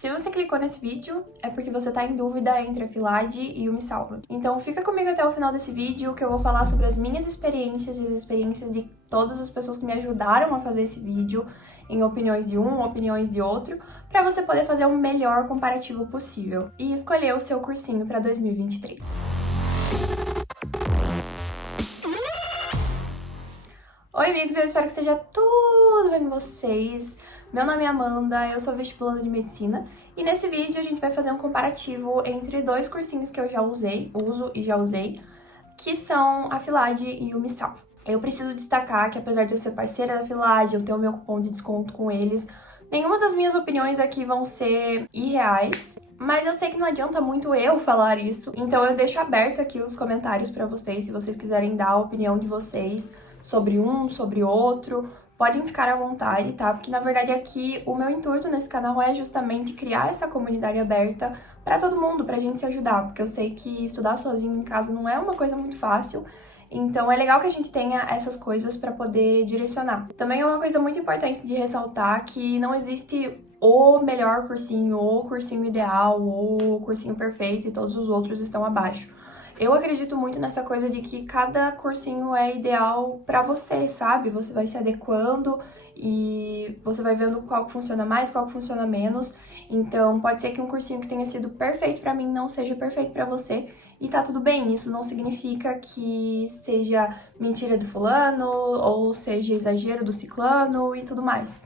Se você clicou nesse vídeo, é porque você tá em dúvida entre a Filade e o Me Salva. Então fica comigo até o final desse vídeo, que eu vou falar sobre as minhas experiências e as experiências de todas as pessoas que me ajudaram a fazer esse vídeo, em opiniões de um, opiniões de outro, para você poder fazer o melhor comparativo possível e escolher o seu cursinho para 2023. Oi, amigos, eu espero que esteja tudo bem com vocês. Meu nome é Amanda, eu sou vestibulanda de medicina e nesse vídeo a gente vai fazer um comparativo entre dois cursinhos que eu já uso e já usei, que são a Filade e o Me Salva. Eu preciso destacar que apesar de eu ser parceira da Filade, eu tenho meu cupom de desconto com eles, nenhuma das minhas opiniões aqui vão ser irreais, mas eu sei que não adianta muito eu falar isso, então eu deixo aberto aqui os comentários para vocês, se vocês quiserem dar a opinião de vocês sobre um, sobre outro, podem ficar à vontade, tá? Porque na verdade aqui o meu intuito nesse canal é justamente criar essa comunidade aberta para todo mundo, pra gente se ajudar, porque eu sei que estudar sozinho em casa não é uma coisa muito fácil. Então é legal que a gente tenha essas coisas para poder direcionar. Também é uma coisa muito importante de ressaltar que não existe o melhor cursinho, ou o cursinho ideal, ou o cursinho perfeito e todos os outros estão abaixo. Eu acredito muito nessa coisa de que cada cursinho é ideal pra você, sabe? Você vai se adequando e você vai vendo qual que funciona mais, qual que funciona menos. Então, pode ser que um cursinho que tenha sido perfeito pra mim não seja perfeito pra você. E tá tudo bem, isso não significa que seja mentira do fulano ou seja exagero do ciclano e tudo mais.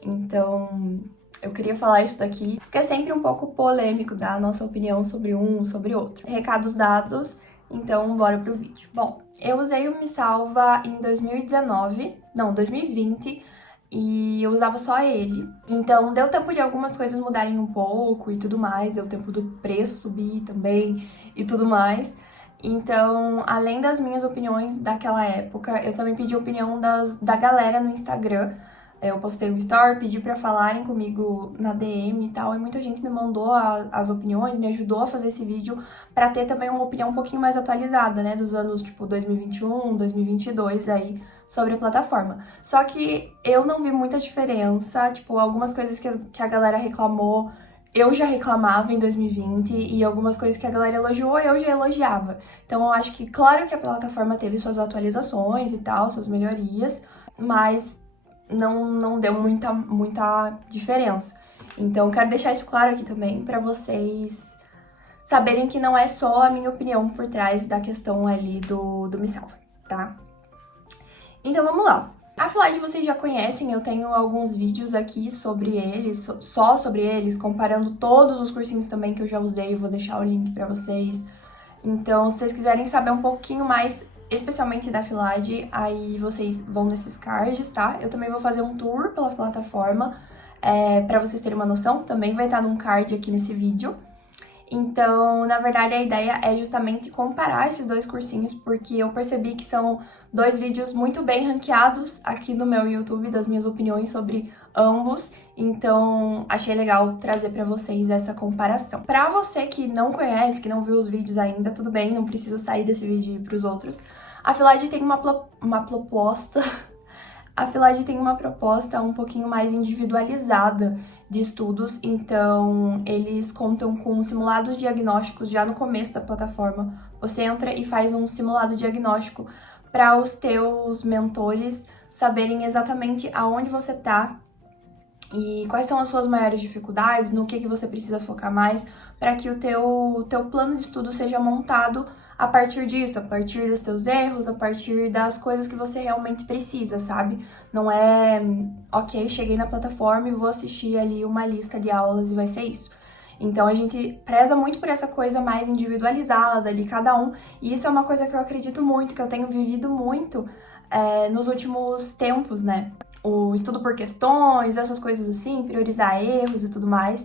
Então, eu queria falar isso daqui, porque é sempre um pouco polêmico dar a nossa opinião sobre um, sobre outro. Recados dados, então bora pro vídeo. Bom, eu usei o Me Salva em 2020, e eu usava só ele. Então deu tempo de algumas coisas mudarem um pouco e tudo mais, deu tempo do preço subir também e tudo mais. Então, além das minhas opiniões daquela época, eu também pedi a opinião da galera no Instagram. Eu postei um story, pedi pra falarem comigo na DM e tal, e muita gente me mandou as opiniões, me ajudou a fazer esse vídeo pra ter também uma opinião um pouquinho mais atualizada, né, dos anos, tipo, 2021, 2022 aí, sobre a plataforma. Só que eu não vi muita diferença, tipo, algumas coisas que a galera reclamou, eu já reclamava em 2020, e algumas coisas que a galera elogiou, eu já elogiava. Então eu acho que, claro que a plataforma teve suas atualizações e tal, suas melhorias, mas não deu muita diferença. Então, quero deixar isso claro aqui também para vocês saberem que não é só a minha opinião por trás da questão ali do Me Salva, tá? Então, vamos lá. A Filade vocês já conhecem, eu tenho alguns vídeos aqui sobre eles, só sobre eles, comparando todos os cursinhos também que eu já usei, eu vou deixar o link para vocês. Então, se vocês quiserem saber um pouquinho mais especialmente da Filade, aí vocês vão nesses cards, tá? Eu também vou fazer um tour pela plataforma, pra vocês terem uma noção, também vai estar num card aqui nesse vídeo. Então, na verdade, a ideia é justamente comparar esses dois cursinhos, porque eu percebi que são dois vídeos muito bem ranqueados aqui no meu YouTube, das minhas opiniões sobre ambos, então achei legal trazer pra vocês essa comparação. Pra você que não conhece, que não viu os vídeos ainda, tudo bem, não precisa sair desse vídeo e ir pros outros. A Filade tem uma proposta... A Filade tem uma proposta um pouquinho mais individualizada de estudos, então eles contam com simulados diagnósticos já no começo da plataforma. Você entra e faz um simulado diagnóstico para os teus mentores saberem exatamente aonde você tá e quais são as suas maiores dificuldades, no que você precisa focar mais, para que o teu plano de estudo seja montado a partir disso, a partir dos seus erros, a partir das coisas que você realmente precisa, sabe? Não é, ok, cheguei na plataforma e vou assistir ali uma lista de aulas e vai ser isso. Então a gente preza muito por essa coisa mais individualizada ali, cada um, e isso é uma coisa que eu acredito muito, que eu tenho vivido muito nos últimos tempos, né? O estudo por questões, essas coisas assim, priorizar erros e tudo mais.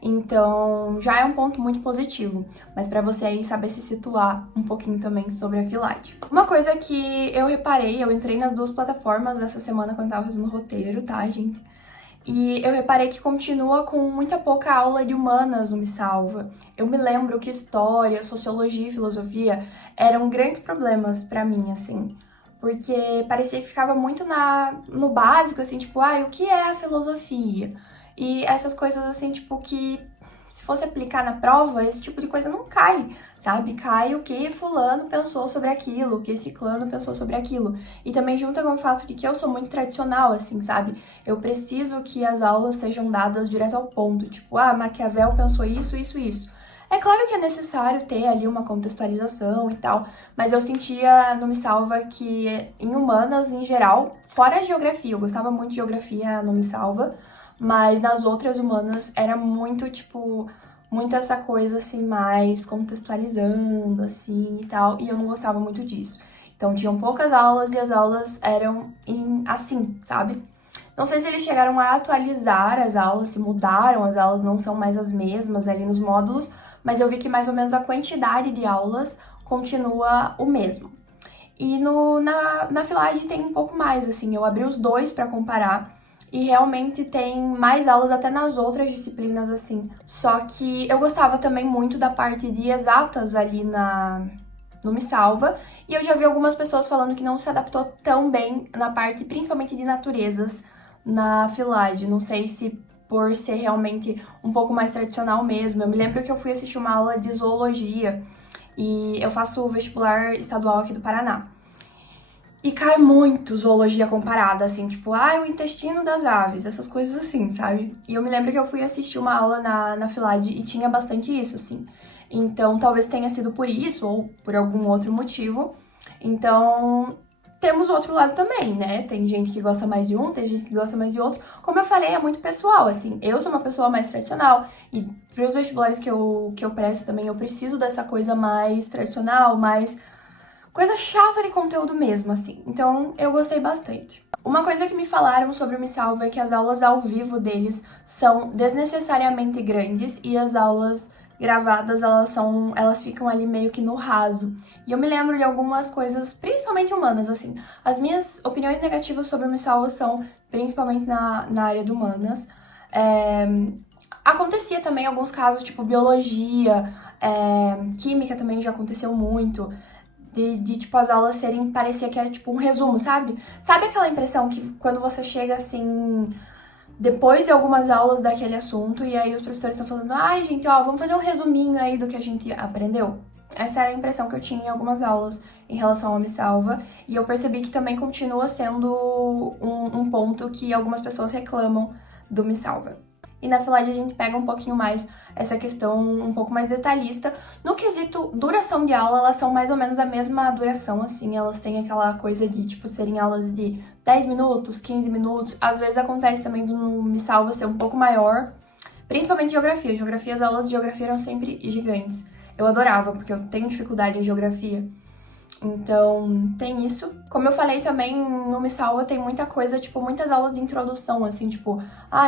Então, já é um ponto muito positivo, mas pra você aí saber se situar um pouquinho também sobre a Filade. Uma coisa que eu reparei, eu entrei nas duas plataformas nessa semana quando eu tava fazendo o roteiro, tá, gente? E eu reparei que continua com muita pouca aula de humanas no Me Salva. Eu me lembro que história, sociologia e filosofia eram grandes problemas pra mim, assim. Porque parecia que ficava muito no básico, assim, tipo, o que é a filosofia? E essas coisas assim, tipo, que se fosse aplicar na prova, esse tipo de coisa não cai, sabe? Cai o que fulano pensou sobre aquilo, o que ciclano pensou sobre aquilo. E também junta com o fato de que eu sou muito tradicional, assim, sabe? Eu preciso que as aulas sejam dadas direto ao ponto, tipo, Maquiavel pensou isso, isso, isso. É claro que é necessário ter ali uma contextualização e tal, mas eu sentia no Me Salva que em humanas, em geral, fora a geografia, eu gostava muito de geografia no Me Salva, mas nas outras humanas era muito, tipo, muito essa coisa, assim, mais contextualizando, assim, e tal, e eu não gostava muito disso. Então, tinham poucas aulas e as aulas eram assim, sabe? Não sei se eles chegaram a atualizar as aulas, se mudaram, as aulas não são mais as mesmas ali nos módulos, mas eu vi que mais ou menos a quantidade de aulas continua o mesmo. E na Filade tem um pouco mais, assim, eu abri os dois para comparar e realmente tem mais aulas até nas outras disciplinas, assim. Só que eu gostava também muito da parte de exatas ali no Me Salva, e eu já vi algumas pessoas falando que não se adaptou tão bem na parte, principalmente de naturezas, na Filade. Não sei se por ser realmente um pouco mais tradicional mesmo. Eu me lembro que eu fui assistir uma aula de zoologia e eu faço o vestibular estadual aqui do Paraná. E cai muito zoologia comparada, assim, tipo, o intestino das aves, essas coisas assim, sabe? E eu me lembro que eu fui assistir uma aula na Filade e tinha bastante isso, assim. Então, talvez tenha sido por isso ou por algum outro motivo. Então, temos outro lado também, né? Tem gente que gosta mais de um, tem gente que gosta mais de outro. Como eu falei, é muito pessoal, assim. Eu sou uma pessoa mais tradicional e para os vestibulares que eu presto também, eu preciso dessa coisa mais tradicional, mais coisa chata de conteúdo mesmo, assim. Então, eu gostei bastante. Uma coisa que me falaram sobre o Me Salva é que as aulas ao vivo deles são desnecessariamente grandes e as aulas gravadas, elas ficam ali meio que no raso. E eu me lembro de algumas coisas, principalmente humanas, assim. As minhas opiniões negativas sobre o Me Salva são principalmente na área de humanas. Acontecia também alguns casos, tipo biologia, química também já aconteceu muito. Tipo, as aulas parecia que era, tipo, um resumo, sabe? Sabe aquela impressão que quando você chega, assim, depois de algumas aulas daquele assunto, e aí os professores estão falando, gente, vamos fazer um resuminho aí do que a gente aprendeu? Essa era a impressão que eu tinha em algumas aulas em relação ao Me Salva, e eu percebi que também continua sendo um ponto que algumas pessoas reclamam do Me Salva. E na Filade a gente pega um pouquinho mais essa questão um pouco mais detalhista. No quesito duração de aula, elas são mais ou menos a mesma duração, assim, elas têm aquela coisa de, tipo, serem aulas de 10 minutos, 15 minutos. Às vezes acontece também do Me Salva ser um pouco maior, principalmente geografia. As aulas de geografia eram sempre gigantes. Eu adorava, porque eu tenho dificuldade em geografia. Então, tem isso. Como eu falei também, no Me Salva tem muita coisa, tipo, muitas aulas de introdução, assim, tipo,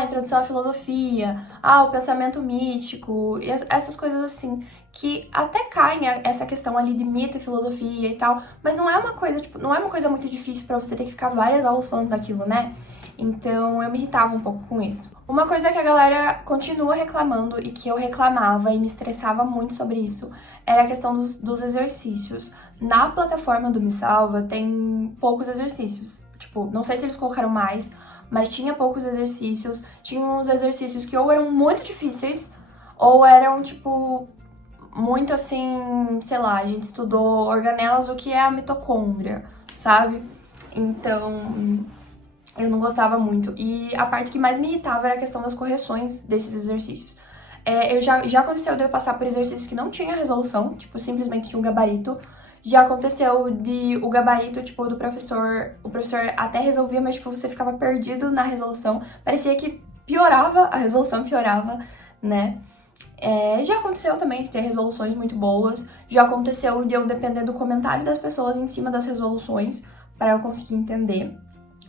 introdução à filosofia, o pensamento mítico, e essas coisas assim, que até caem essa questão ali de mito e filosofia e tal, mas não é uma coisa, tipo, não é uma coisa muito difícil pra você ter que ficar várias aulas falando daquilo, né? Então, eu me irritava um pouco com isso. Uma coisa que a galera continua reclamando e que eu reclamava e me estressava muito sobre isso era a questão dos exercícios. Na plataforma do Me Salva tem poucos exercícios. Tipo, não sei se eles colocaram mais, mas tinha poucos exercícios. Tinha uns exercícios que ou eram muito difíceis, ou eram, tipo, muito assim, sei lá, a gente estudou organelas, o que é a mitocôndria, sabe? Então, eu não gostava muito. E a parte que mais me irritava era a questão das correções desses exercícios. Já aconteceu de eu passar por exercícios que não tinha resolução, tipo, simplesmente tinha um gabarito. Já aconteceu de o gabarito, tipo, do professor, o professor até resolvia, mas, tipo, você ficava perdido na resolução. Parecia que piorava, a resolução piorava, né? Já aconteceu também de ter resoluções muito boas. Já aconteceu de eu depender do comentário das pessoas em cima das resoluções para eu conseguir entender.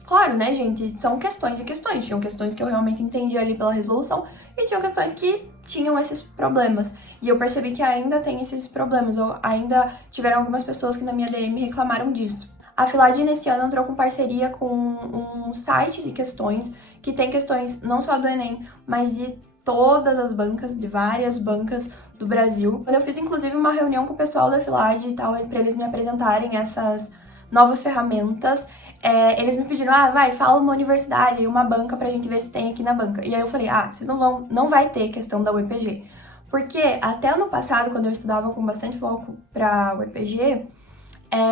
Claro, né, gente, são questões e questões. Tinham questões que eu realmente entendi ali pela resolução e tinham questões que tinham esses problemas. E eu percebi que ainda tem esses problemas. Ainda tiveram algumas pessoas que na minha DM reclamaram disso. A Filade nesse ano entrou com parceria com um site de questões que tem questões não só do Enem, mas de todas as bancas, de várias bancas do Brasil. Eu fiz inclusive uma reunião com o pessoal da Filade e tal, para eles me apresentarem essas novas ferramentas. eles me pediram, vai, fala uma universidade e uma banca pra gente ver se tem aqui na banca. E aí eu falei, vocês não vai ter questão da UEPG. Porque até ano passado, quando eu estudava com bastante foco pra UEPG,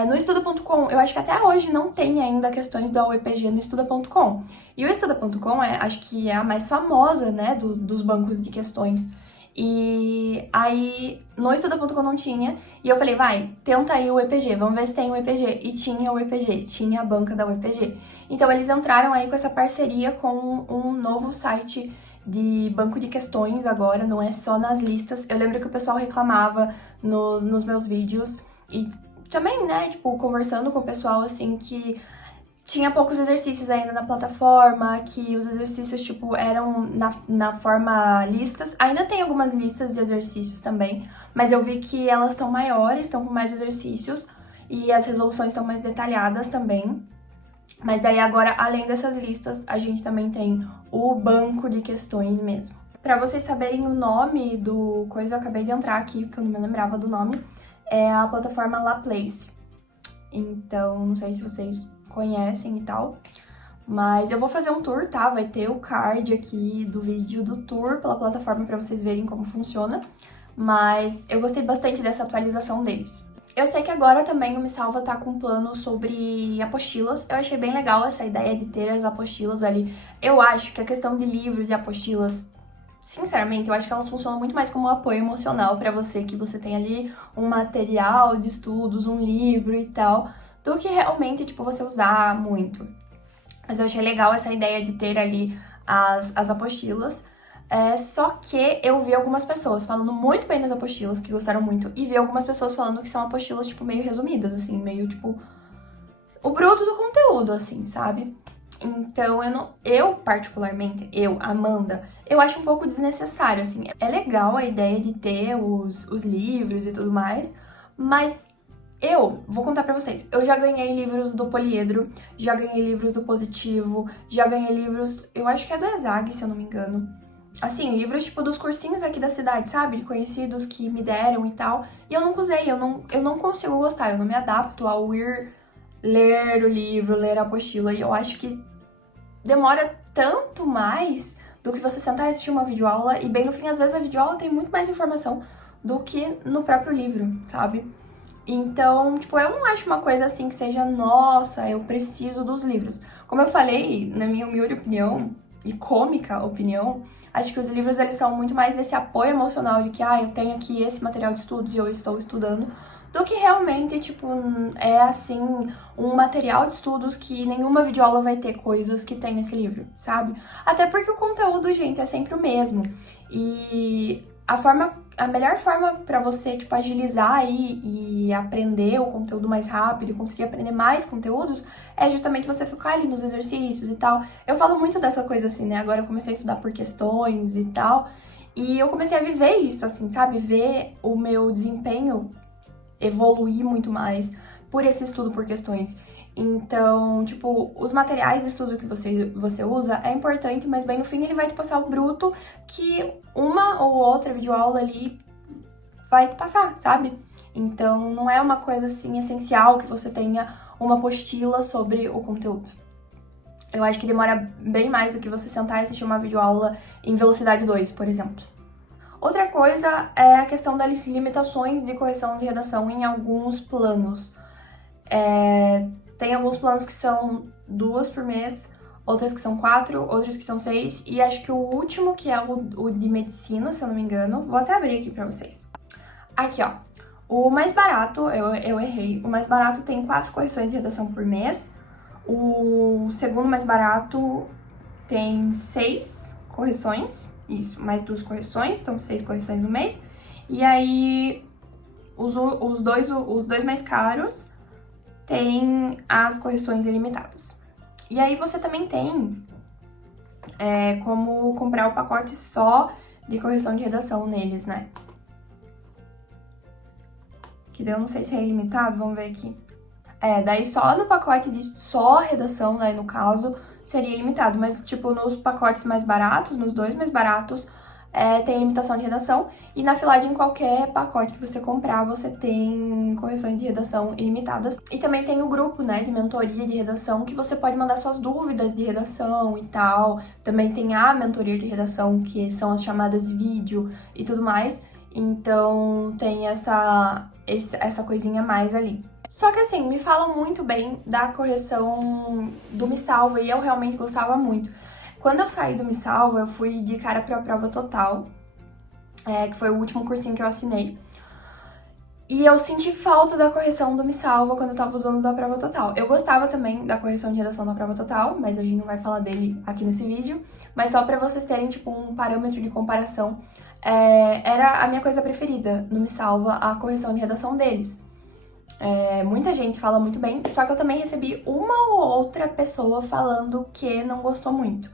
no estuda.com, eu acho que até hoje não tem ainda questões da UEPG no estuda.com. E o estuda.com acho que é a mais famosa, né, dos bancos de questões. E aí, no estuda.com não tinha, e eu falei, vai, tenta aí o UEPG, vamos ver se tem o UEPG. E tinha o UEPG, tinha a banca da UEPG. Então eles entraram aí com essa parceria com um novo site de banco de questões agora, não é só nas listas. Eu lembro que o pessoal reclamava nos meus vídeos, e também, né, tipo, conversando com o pessoal, assim, que tinha poucos exercícios ainda na plataforma, que os exercícios, tipo, eram na forma listas. Ainda tem algumas listas de exercícios também, mas eu vi que elas estão maiores, estão com mais exercícios, e as resoluções estão mais detalhadas também. Mas daí agora, além dessas listas, a gente também tem o banco de questões mesmo. Pra vocês saberem o nome do coisa, eu acabei de entrar aqui, porque eu não me lembrava do nome, é a plataforma Laplace. Então, não sei se vocês conhecem e tal, mas eu vou fazer um tour, tá? Vai ter o card aqui do vídeo do tour pela plataforma pra vocês verem como funciona, mas eu gostei bastante dessa atualização deles. Eu sei que agora também o Me Salva tá com um plano sobre apostilas. Eu achei bem legal essa ideia de ter as apostilas ali. Eu acho que a questão de livros e apostilas, sinceramente, eu acho que elas funcionam muito mais como um apoio emocional pra você, que você tem ali um material de estudos, um livro e tal, do que realmente, tipo, você usar muito. Mas eu achei legal essa ideia de ter ali as apostilas. Só que eu vi algumas pessoas falando muito bem das apostilas, que gostaram muito, e vi algumas pessoas falando que são apostilas, tipo, meio resumidas, assim, meio, tipo, o bruto do conteúdo, assim, sabe? Então, particularmente, Amanda, eu acho um pouco desnecessário, assim. É legal a ideia de ter os livros e tudo mais, mas eu vou contar pra vocês, eu já ganhei livros do Poliedro, já ganhei livros do Positivo, já ganhei livros, eu acho que é do ESAG, se eu não me engano. Assim, livros tipo dos cursinhos aqui da cidade, sabe? Conhecidos que me deram e tal. E eu nunca usei, eu não consigo gostar, eu não me adapto ao ir ler o livro, ler a apostila. E eu acho que demora tanto mais do que você sentar e assistir uma videoaula. E bem no fim, às vezes a videoaula tem muito mais informação do que no próprio livro, sabe? Então, tipo, eu não acho uma coisa assim que seja, nossa, eu preciso dos livros. Como eu falei, na minha humilde opinião, e cômica opinião, acho que os livros, eles são muito mais desse apoio emocional de que, eu tenho aqui esse material de estudos e eu estou estudando, do que realmente, tipo, é assim, um material de estudos que nenhuma videoaula vai ter coisas que tem nesse livro, sabe? Até porque o conteúdo, gente, é sempre o mesmo. E a melhor forma pra você, tipo, agilizar aí e aprender o conteúdo mais rápido, conseguir aprender mais conteúdos, é justamente você focar ali nos exercícios e tal. Eu falo muito dessa coisa assim, né? Agora eu comecei a estudar por questões e tal, e eu comecei a viver isso, assim, sabe? Ver o meu desempenho evoluir muito mais por esse estudo por questões. Então, tipo, os materiais de estudo que você usa é importante, mas bem no fim ele vai te passar o bruto que uma ou outra videoaula ali vai te passar, sabe? Então, não é uma coisa assim essencial que você tenha uma apostila sobre o conteúdo. Eu acho que demora bem mais do que você sentar e assistir uma videoaula em velocidade 2, por exemplo. Outra coisa é a questão das limitações de correção de redação em alguns planos. Tem alguns planos que são 2 por mês, outras que são 4, outros que são 6, e acho que o último, que é o de medicina, se eu não me engano, vou até abrir aqui pra vocês. Aqui, ó, o mais barato, eu errei, o mais barato tem 4 correções de redação por mês, o segundo mais barato tem 6 correções, isso, mais 2 correções, então 6 correções no mês, e aí os dois mais caros tem as correções ilimitadas. E aí você também tem como comprar o pacote só de correção de redação neles, né? Que daí eu não sei se é ilimitado, vamos ver aqui. Daí só no pacote de só redação, né, no caso, seria ilimitado. Mas, tipo, nos pacotes mais baratos, nos 2 mais baratos, tem limitação de redação, e na FILAD, em qualquer pacote que você comprar, você tem correções de redação ilimitadas. E também tem o grupo, né, de mentoria de redação, que você pode mandar suas dúvidas de redação e tal. Também tem a mentoria de redação, que são as chamadas de vídeo e tudo mais. Então tem essa coisinha a mais ali. Só que assim, me falam muito bem da correção do Me Salva, e eu realmente gostava muito. Quando eu saí do Me Salva, eu fui de cara pra prova total, que foi o último cursinho que eu assinei. E eu senti falta da correção do Me Salva quando eu tava usando da prova total. Eu gostava também da correção de redação da prova total, mas a gente não vai falar dele aqui nesse vídeo. Mas só pra vocês terem, tipo, um parâmetro de comparação, era a minha coisa preferida no Me Salva, a correção de redação deles. Muita gente fala muito bem, só que eu também recebi uma ou outra pessoa falando que não gostou muito,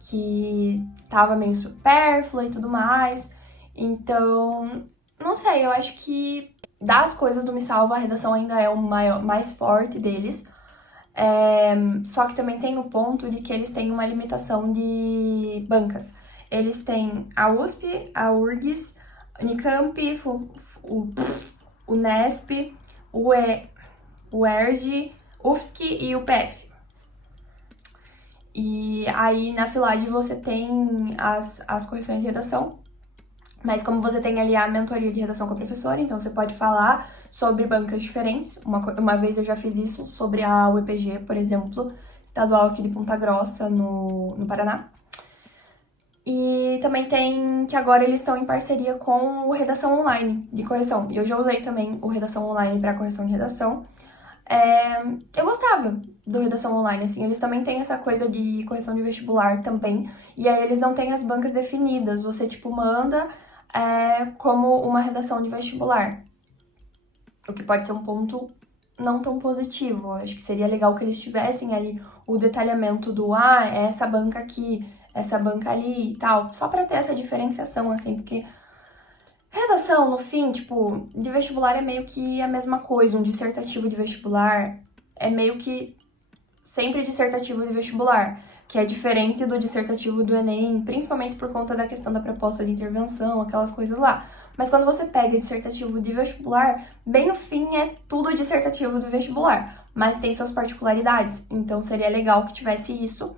que tava meio supérfluo e tudo mais. Então, não sei, eu acho que das coisas do Me Salva, a redação ainda é o mais forte deles. Só que também tem o ponto de que eles têm uma limitação de bancas. Eles têm a USP, a URGS, Unicamp, Unesp, o ERJ, UFSC e o PF. E aí na FILAD você tem as correções de redação, mas como você tem ali a mentoria de redação com a professora, então você pode falar sobre bancas diferentes. Uma vez eu já fiz isso sobre a UEPG, por exemplo, estadual aqui de Ponta Grossa, no Paraná. E também tem que agora eles estão em parceria com o Redação Online de correção. E eu já usei também o Redação Online para correção de redação. Eu gostava do Redação Online, assim, eles também têm essa coisa de correção de vestibular também. E aí eles não têm as bancas definidas, você, tipo, manda como uma redação de vestibular. O que pode ser um ponto não tão positivo. Eu acho que seria legal que eles tivessem ali o detalhamento do é essa banca aqui, essa banca ali e tal, só pra ter essa diferenciação, assim, porque redação, no fim, tipo, de vestibular é meio que a mesma coisa, um dissertativo de vestibular é meio que sempre dissertativo de vestibular, que é diferente do dissertativo do Enem, principalmente por conta da questão da proposta de intervenção, aquelas coisas lá. Mas quando você pega dissertativo de vestibular, bem no fim é tudo dissertativo do vestibular, mas tem suas particularidades, então seria legal que tivesse isso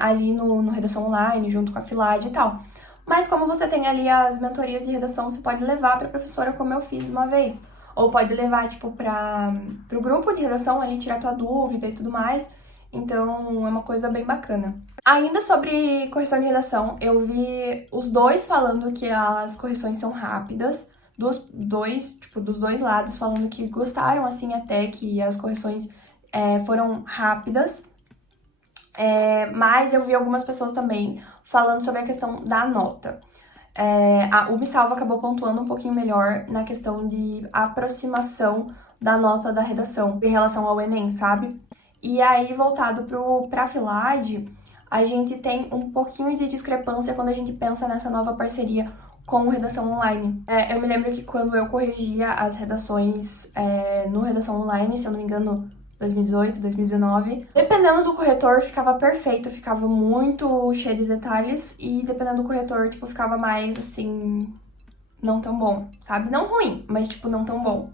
ali no Redação Online, junto com a FILAD e tal. Mas como você tem ali as mentorias de redação, você pode levar para a professora, como eu fiz uma vez. Ou pode levar, tipo, pro grupo de redação ali, tirar tua dúvida e tudo mais. Então, é uma coisa bem bacana. Ainda sobre correção de redação, eu vi os dois falando que as correções são rápidas. Dos dois lados, falando que gostaram, assim, até que as correções foram rápidas. Mas eu vi algumas pessoas também falando sobre a questão da nota. O Me Salva acabou pontuando um pouquinho melhor na questão de aproximação da nota da redação em relação ao Enem, sabe? E aí, voltado pra FILAD, a gente tem um pouquinho de discrepância quando a gente pensa nessa nova parceria com o Redação Online. Eu me lembro que quando eu corrigia as redações no Redação Online, se eu não me engano, 2018, 2019. Dependendo do corretor, ficava perfeito, ficava muito cheio de detalhes. E dependendo do corretor, tipo, ficava mais, assim, não tão bom, sabe? Não ruim, mas, tipo, não tão bom.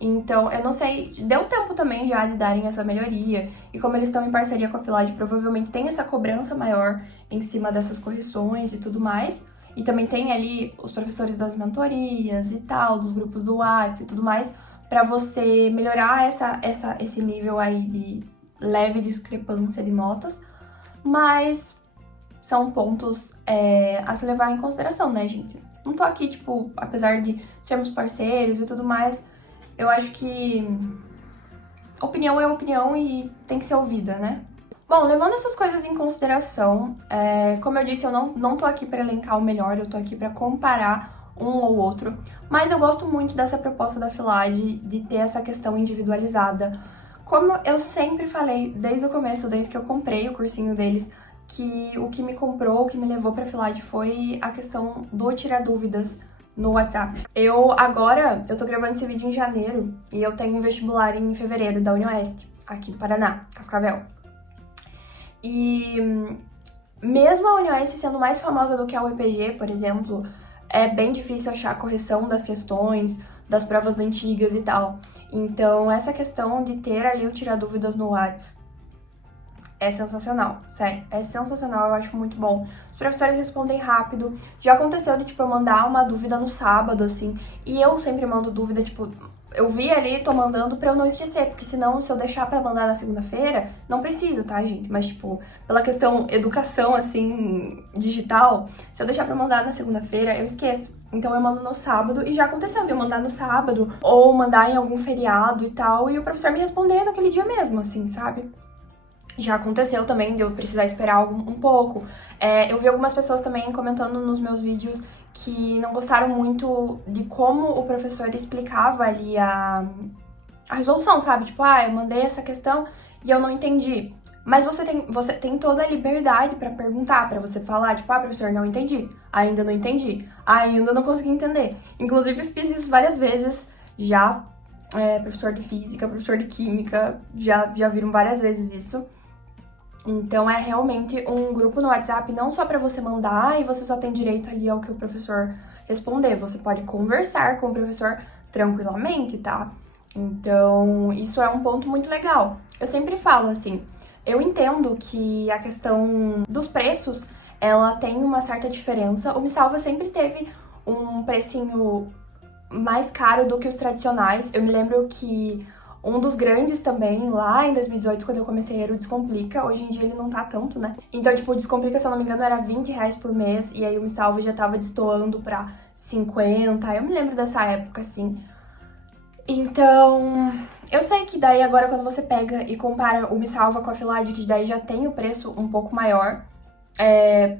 Então, eu não sei, deu tempo também já de darem essa melhoria. E como eles estão em parceria com a FILAD, provavelmente tem essa cobrança maior em cima dessas correções e tudo mais. E também tem ali os professores das mentorias e tal, dos grupos do WhatsApp e tudo mais, para você melhorar esse nível aí de leve discrepância de notas, mas são pontos a se levar em consideração, né, gente? Não tô aqui, tipo, apesar de sermos parceiros e tudo mais, eu acho que opinião é opinião e tem que ser ouvida, né? Bom, levando essas coisas em consideração, como eu disse, eu não tô aqui para elencar o melhor, eu tô aqui para comparar um ou outro, mas eu gosto muito dessa proposta da FILAD de ter essa questão individualizada. Como eu sempre falei desde o começo, desde que eu comprei o cursinho deles, que o que me comprou, o que me levou pra FILAD foi a questão do tirar dúvidas no WhatsApp. Eu tô gravando esse vídeo em janeiro e eu tenho um vestibular em fevereiro da UniOeste, aqui do Paraná, Cascavel. E mesmo a UniOS sendo mais famosa do que a UEPG, por exemplo, é bem difícil achar a correção das questões, das provas antigas e tal. Então, essa questão de ter ali o Tirar Dúvidas no Whats é sensacional, sério, é sensacional, eu acho muito bom. Os professores respondem rápido. Já aconteceu de, tipo, eu mandar uma dúvida no sábado, assim, e eu sempre mando dúvida, tipo, eu vi ali, tô mandando pra eu não esquecer, porque senão, se eu deixar pra mandar na segunda-feira, não precisa, tá, gente? Mas, tipo, pela questão educação, assim, digital, se eu deixar pra mandar na segunda-feira, eu esqueço. Então eu mando no sábado, e já aconteceu de eu mandar no sábado, ou mandar em algum feriado e tal, e o professor me responder naquele dia mesmo, assim, sabe? Já aconteceu também de eu precisar esperar um pouco. Eu vi algumas pessoas também comentando nos meus vídeos que não gostaram muito de como o professor explicava ali a resolução, sabe? Tipo, eu mandei essa questão e eu não entendi. Mas você tem toda a liberdade pra perguntar, pra você falar, tipo, professor, não entendi, ainda não entendi, ainda não consegui entender. Inclusive, fiz isso várias vezes já. Professor de física, professor de química, já viram várias vezes isso. Então, é realmente um grupo no WhatsApp não só para você mandar e você só tem direito ali ao que o professor responder. Você pode conversar com o professor tranquilamente, tá? Então, isso é um ponto muito legal. Eu sempre falo assim, eu entendo que a questão dos preços, ela tem uma certa diferença. O Me Salva sempre teve um precinho mais caro do que os tradicionais. Eu me lembro que um dos grandes também, lá em 2018, quando eu comecei, era o Descomplica. Hoje em dia ele não tá tanto, né? Então, tipo, o Descomplica, se eu não me engano, era R$20 por mês. E aí o Me Salva já tava destoando pra 50. Eu me lembro dessa época, assim. Então, eu sei que daí agora quando você pega e compara o Me Salva com a Filade, que daí já tem o preço um pouco maior,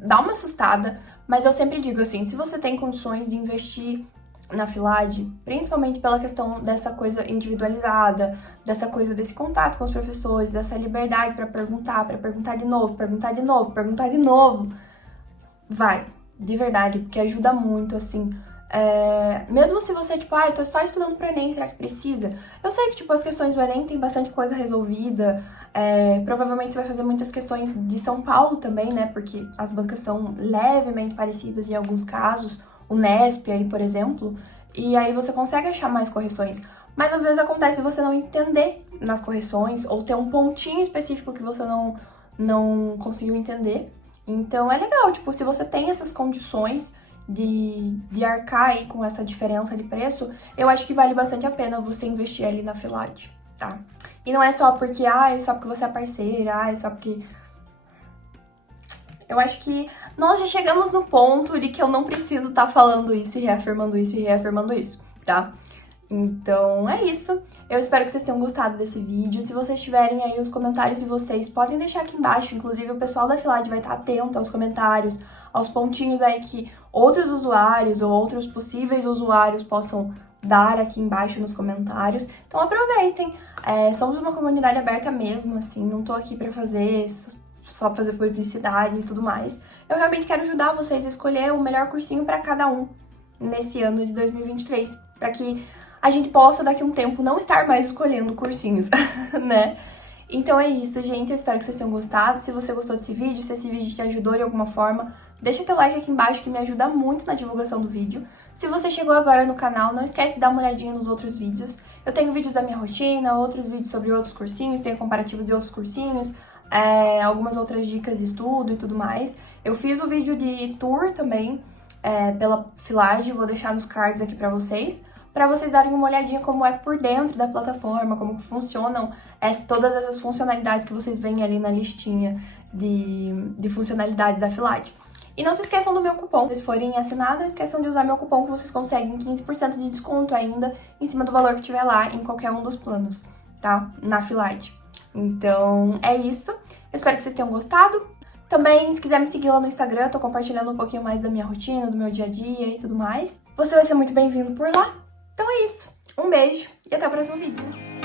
dá uma assustada. Mas eu sempre digo assim, se você tem condições de investir na Filade, principalmente pela questão dessa coisa individualizada, dessa coisa desse contato com os professores, dessa liberdade pra perguntar de novo, perguntar de novo, perguntar de novo, vai, de verdade, porque ajuda muito, assim. Mesmo se você, tipo, eu tô só estudando pro Enem, será que precisa? Eu sei que, tipo, as questões do Enem tem bastante coisa resolvida, provavelmente você vai fazer muitas questões de São Paulo também, né, porque as bancas são levemente parecidas em alguns casos, o Nesp aí, por exemplo, e aí você consegue achar mais correções. Mas às vezes acontece de você não entender nas correções, ou ter um pontinho específico que você não conseguiu entender. Então é legal, tipo, se você tem essas condições de arcar aí com essa diferença de preço, eu acho que vale bastante a pena você investir ali na Filade, tá? E não é só porque, só porque você é parceira, só porque... Eu acho que nós já chegamos no ponto de que eu não preciso estar falando isso e reafirmando isso, tá? Então é isso. Eu espero que vocês tenham gostado desse vídeo. Se vocês tiverem aí os comentários de vocês, podem deixar aqui embaixo. Inclusive o pessoal da Filade vai estar atento aos comentários, aos pontinhos aí que outros usuários ou outros possíveis usuários possam dar aqui embaixo nos comentários. Então aproveitem. Somos uma comunidade aberta mesmo, assim, não tô aqui pra só fazer publicidade e tudo mais. Eu realmente quero ajudar vocês a escolher o melhor cursinho pra cada um nesse ano de 2023, pra que a gente possa, daqui a um tempo, não estar mais escolhendo cursinhos, né? Então é isso, gente. Eu espero que vocês tenham gostado. Se você gostou desse vídeo, se esse vídeo te ajudou de alguma forma, deixa teu like aqui embaixo que me ajuda muito na divulgação do vídeo. Se você chegou agora no canal, não esquece de dar uma olhadinha nos outros vídeos. Eu tenho vídeos da minha rotina, outros vídeos sobre outros cursinhos, tenho comparativos de outros cursinhos, algumas outras dicas de estudo e tudo mais. Eu fiz o vídeo de tour também, pela Filade, vou deixar nos cards aqui pra vocês darem uma olhadinha como é por dentro da plataforma, como funcionam todas essas funcionalidades que vocês veem ali na listinha de funcionalidades da Filade. E não se esqueçam do meu cupom. Se vocês forem assinar, não esqueçam de usar meu cupom que vocês conseguem 15% de desconto ainda em cima do valor que tiver lá em qualquer um dos planos, tá? Na Filade. Então, é isso. Eu espero que vocês tenham gostado. Também, se quiser me seguir lá no Instagram, eu tô compartilhando um pouquinho mais da minha rotina, do meu dia a dia e tudo mais. Você vai ser muito bem-vindo por lá. Então é isso. Um beijo e até o próximo vídeo.